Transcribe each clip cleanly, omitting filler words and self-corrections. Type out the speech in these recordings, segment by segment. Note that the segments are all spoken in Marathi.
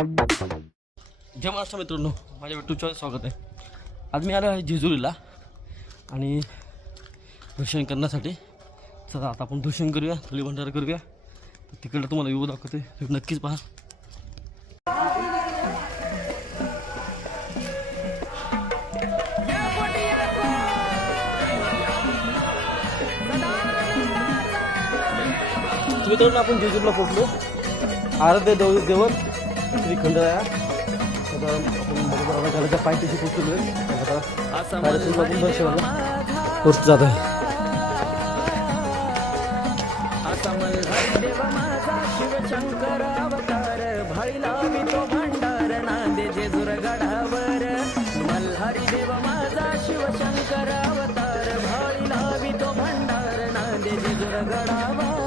जय महाराष्ट्र मित्रांनो, माझ्या युट्यूब स्वागत आहे। आज मी आलो आहे जेजुरीला आणि दर्शन करण्यासाठी। चला आता आपण दर्शन करूया, थोडी भंडारा करूया। तिकडे तुम्हाला व्ह्यू दाखवते, नक्कीच पहा। मित्रांनो आपण जेजुरीला पोहोचलो। आराध्य देवन श्री खंडराया आपण घालायच्या पायथ्याशी पोहोचलो पोस्ट जात आहे। शिवशंकर अवतार भाईला तो भंडार नांदे जेजुर गडावर मल्हारी देव माझा शिवशंकर अवतार भाईला तो भंडार नांदे जेजुर गडावर।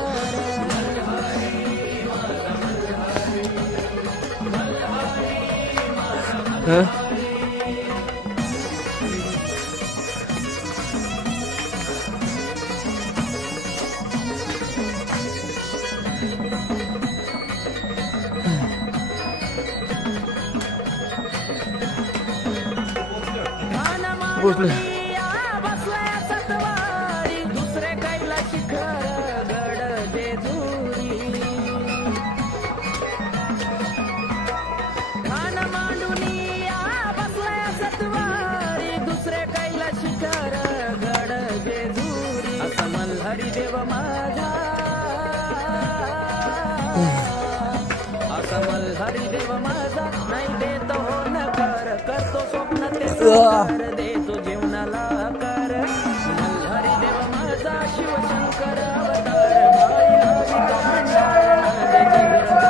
दुसरे कैला शिखर गड जेजुरी मान मांडुनिया बसलाय सतवारी दुसरे कैला शिखर गड जेजुरी असं मल्हारी देव माझा असं मल्हारी देव माझा नाही देतो हो नकार करतो स्वप्न ते देतो जीवनाला कर मल्हारी देव माझा शिवशंकर अवतार भाईला तो भंडार नांदे जेजुर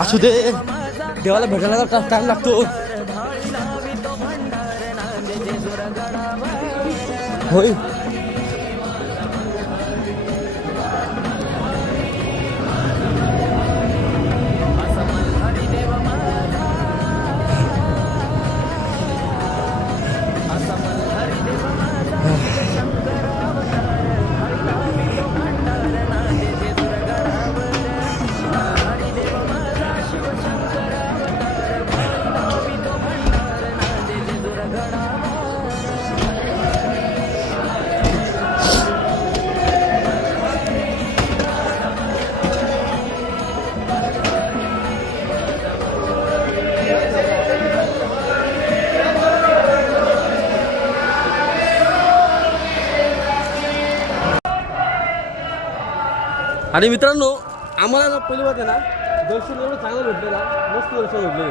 असू दे, देवाला भेटायला टाइम लागतो। होय आणि मित्रांनो, आम्हाला पहिली बात आहे ना, दर्शन एवढं चांगलं भेटलं ना, मस्त दर्शन भेटलं.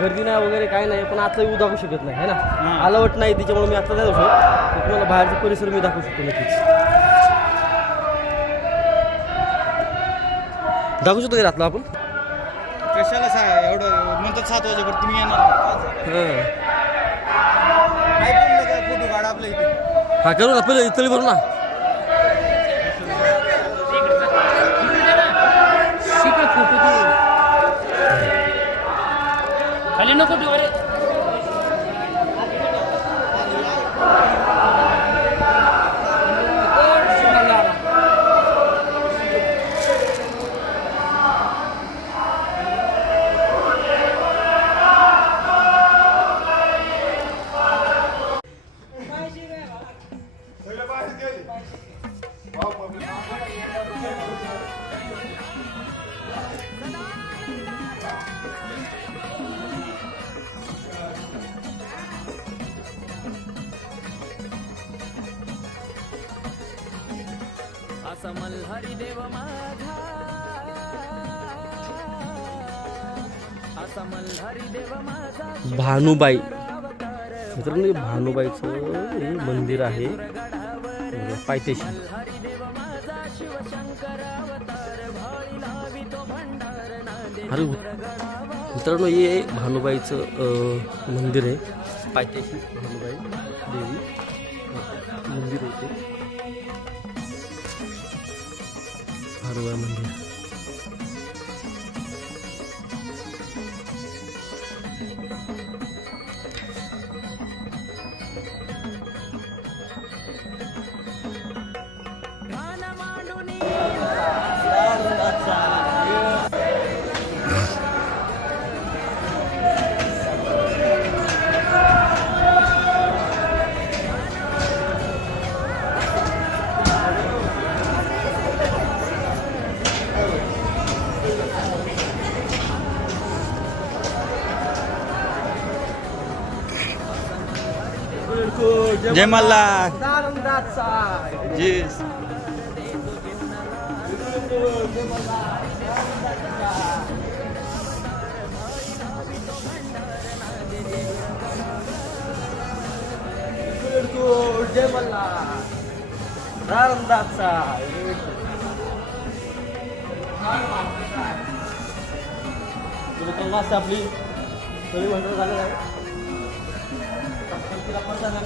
गर्दी नाही वगैरे काय नाही, पण आता येऊ दाखवू शकत नाही है ना. आलावट नाही त्याच्यामुळे मी आता नाही जाऊ शकत. तुम्हाला बाहेरचा परिसर मी दाखवू शकतो नक्कीच. दाखवू शकतो का रातला आपण? कशाला एवढं म्हणतात 7 वाजेपर्यंत तुम्ही येणार फोटो काढा आपल्या इथे. हा करू ना, पहिले इथली भरू ना. खाली नको ठेवू रे. असा मल्हारी देव माझा, असा मल्हारी देव माझा. भानुबाई मित्रांनो, भानुबाईचं हे मंदिर आहे पायथ्याशी. अरे मित्रांनो, हे भानुबाईचं मंदिर आहे पायथ्याशी. भानुबाई देवी मंदिर होते, भानुबाई मंदिर. जय मल्हार. जी जय मल्हार. रामदासचा आपली सगळी मंडळ झालेलं आहे. तिला पण जाणार